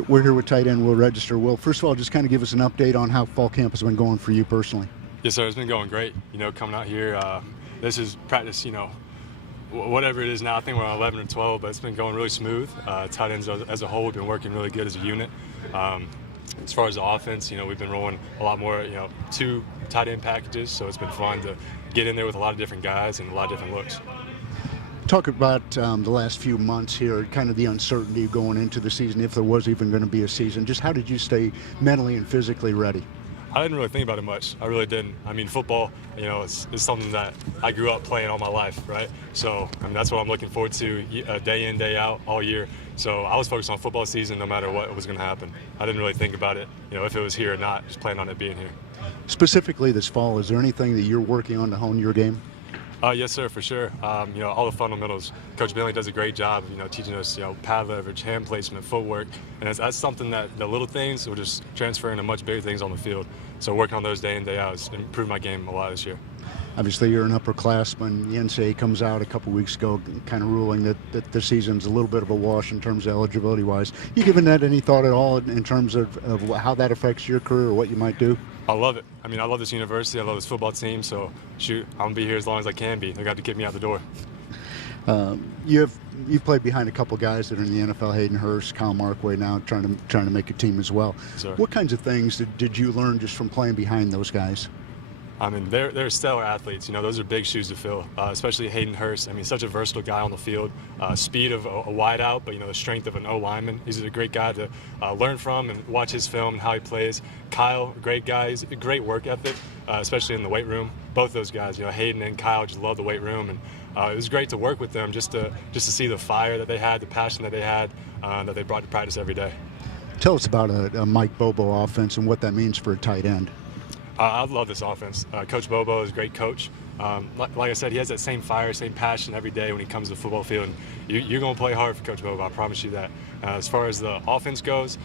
We're here with tight end Will Register. Will, first of all, just kind of give us an update on how fall camp has been going for you personally. Yes, sir. It's been going great. Coming out here, this is practice, whatever it is now. I think we're on 11 or 12, but it's been going really smooth. Tight ends as a whole, we've been working really good as a unit. As far as the offense, we've been rolling a lot more, 2 tight end packages, so it's been fun to get in there with a lot of different guys and a lot of different looks. Talk about the last few months here, kind of the uncertainty going into the season, if there was even going to be a season. Just how did you stay mentally and physically ready? I didn't really think about it much. I really didn't. I mean, football, it's something that I grew up playing all my life, right? So that's what I'm looking forward to day in, day out, all year. So I was focused on football season no matter what was going to happen. I didn't really think about it, if it was here or not, just planning on it being here. Specifically this fall, is there anything that you're working on to hone your game? Yes, sir, for sure. All the fundamentals. Coach Bailey does a great job, teaching us, pad leverage, hand placement, footwork, and that's something that the little things will just transfer into much bigger things on the field. So working on those day in, day out has improved my game a lot this year. Obviously, you're an upperclassman. The NCAA comes out a couple weeks ago, kind of ruling that the season's a little bit of a wash in terms of eligibility-wise. You given that any thought at all in terms of how that affects your career or what you might do? I love it. I mean, I love this university. I love this football team. So, shoot, I'm going to be here as long as I can be. They got to get me out the door. You've played behind a couple guys that are in the NFL, Hayden Hurst, Kyle Markway now trying to make a team as well. Sir. What kinds of things did you learn just from playing behind those guys? I mean, they're stellar athletes. Those are big shoes to fill, especially Hayden Hurst. I mean, such a versatile guy on the field. Speed of a wideout, but, the strength of an O-lineman. He's a great guy to learn from and watch his film and how he plays. Kyle, great guy. He's a great work ethic, especially in the weight room. Both those guys, Hayden and Kyle just love the weight room. And it was great to work with them just to see the fire that they had, the passion that they had, that they brought to practice every day. Tell us about a Mike Bobo offense and what that means for a tight end. I love this offense. Coach Bobo is a great coach. Like I said, he has that same fire, same passion every day when he comes to the football field. And you're going to play hard for Coach Bobo, I promise you that. As far as the offense goes,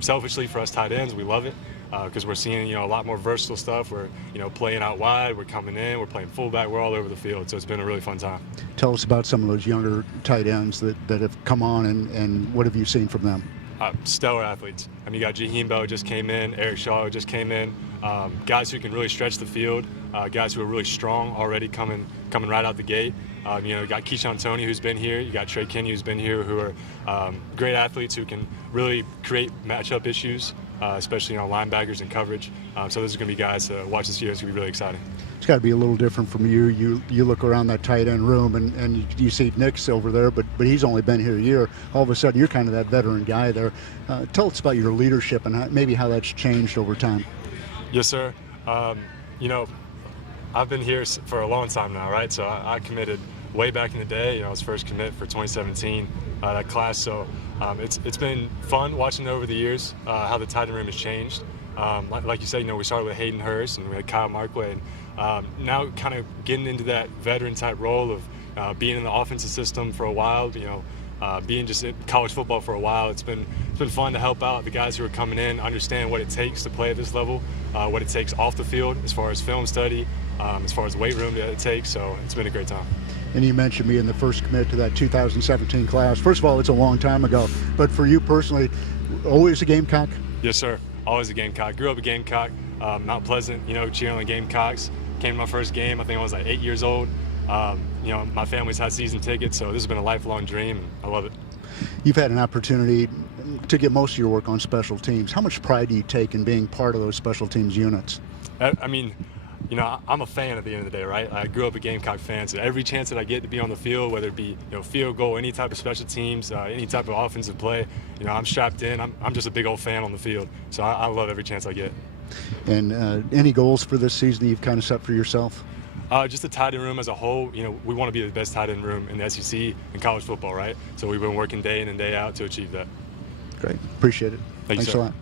selfishly for us tight ends, we love it because we're seeing a lot more versatile stuff. We're playing out wide, we're coming in, we're playing fullback, we're all over the field. So it's been a really fun time. Tell us about some of those younger tight ends that have come on and what have you seen from them? Stellar athletes. I mean, you got Jihimbo just came in, Eric Shaw just came in. Guys who can really stretch the field, guys who are really strong already coming right out the gate. You got Keyshawn Toney who's been here. You got Trey Kenny who's been here, who are great athletes who can really create matchup issues, especially linebackers and coverage. So those are going to be guys to watch this year. It's going to be really exciting. It's got to be a little different from you. You look around that tight end room and you see Nick's over there, but he's only been here a year. All of a sudden, you're kind of that veteran guy there. Tell us about your leadership and maybe how that's changed over time. Yes, sir. I've been here for a long time now, right? So I committed way back in the day. I was first commit for 2017, that class. So it's been fun watching over the years how the tight end room has changed. Like you said, we started with Hayden Hurst and we had Kyle Markway. And now kind of getting into that veteran type role of being in the offensive system for a while, being just in college football for a while. It's been fun to help out the guys who are coming in, understand what it takes to play at this level, what it takes off the field as far as film study, as far as weight room that it takes. So it's been a great time. And you mentioned being the first commit to that 2017 class. First of all, it's a long time ago, but for you personally, always a Gamecock? Yes, sir. Always a Gamecock. Grew up a Gamecock, Mount Pleasant, cheering on the Gamecocks. Came to my first game, I think I was like 8 years old. My family's had season tickets, so this has been a lifelong dream, and I love it. You've had an opportunity to get most of your work on special teams. How much pride do you take in being part of those special teams units? I mean, I'm a fan at the end of the day, right? I grew up a Gamecock fan, so every chance that I get to be on the field, whether it be field goal, any type of special teams, any type of offensive play, I'm strapped in. I'm just a big old fan on the field, so I love every chance I get. And any goals for this season that you've kind of set for yourself? Just the tight end room as a whole, we want to be the best tight end room in the SEC in college football, right? So we've been working day in and day out to achieve that. Great. Appreciate it. Thanks a lot.